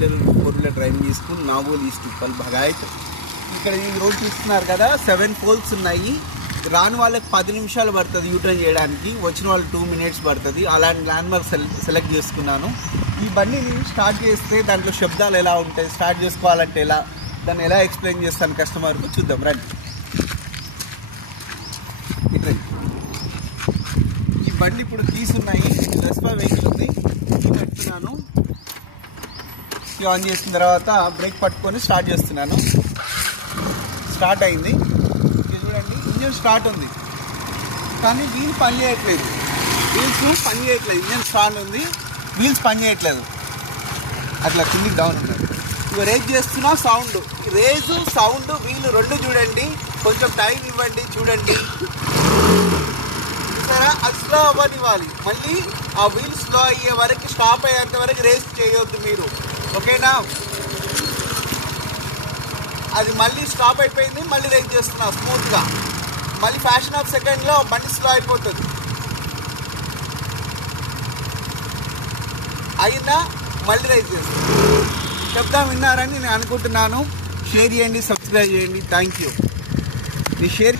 4 wheeler driving school Nagole east Uppal Bhagayath. ఇక్కడ ఈ road చూస్తున్నారు కదా, 7 పోల్స్ ఉన్నాయి. రాని వాళ్ళకి 10 నిమిషాలు పడుతుంది యూటర్న్ చేయడానికి, వచ్చిన వాళ్ళు 2 minutes పడుతుంది. అలాంటి ల్యాండ్ మార్క్ సెలెక్ట్ చేసుకున్నాను. ఈ బండిని స్టార్ట్ చేస్తే దాంట్లో శబ్దాలు ఎలా ఉంటాయి, స్టార్ట్ చేసుకోవాలంటే ఎలా, దాన్ని ఎలా ఎక్స్ప్లెయిన్ చేస్తాను కస్టమర్కు, చూద్దాం రండి. ఇట్లా ఈ బండి ఇప్పుడు కీస్ ఉన్నాయి, వెస్పా వెహికల్ ఉంది, కీ పెడుతున్నాను. కీ ఆన్ చేసిన తర్వాత బ్రేక్ పట్టుకొని స్టార్ట్ చేస్తున్నాను. స్టార్ట్ అయింది. ఇది చూడండి, ఇంజన్ స్టార్ట్ ఉంది కానీ వీల్ పని చేయట్లేదు. వీల్స్ పని చేయట్లేదు, ఇంజన్ స్టార్ట్ ఉంది, వీల్స్ పని చేయట్లేదు. అట్లా కిందికి డౌన్ ఉన్నది. ఇక రేజ్ చేస్తున్నా, సౌండ్, రేజు సౌండ్ వీలు 2 చూడండి. కొంచెం టైం ఇవ్వండి, చూడండి చూసారా, అది స్లో అవ్వనివ్వాలి. మళ్ళీ ఆ వీల్ స్లో అయ్యే వరకు, స్టాప్ అయ్యేంత వరకు రేస్ చేయొద్దు మీరు, ఓకేనా. అది మళ్ళీ స్టాప్ అయిపోయింది, మళ్ళీ రేస్ చేస్తున్నా స్మూత్గా. మళ్ళీ ఫ్యాషన్ ఆఫ్ సెకండ్లో బండి స్లో అయిపోతుంది. అయినా మళ్ళీ రైజ్ చేస్తాను. శబ్దం విన్నారని నేను అనుకుంటున్నాను. షేర్ చేయండి, సబ్స్క్రైబ్ చేయండి. Thank you. Me share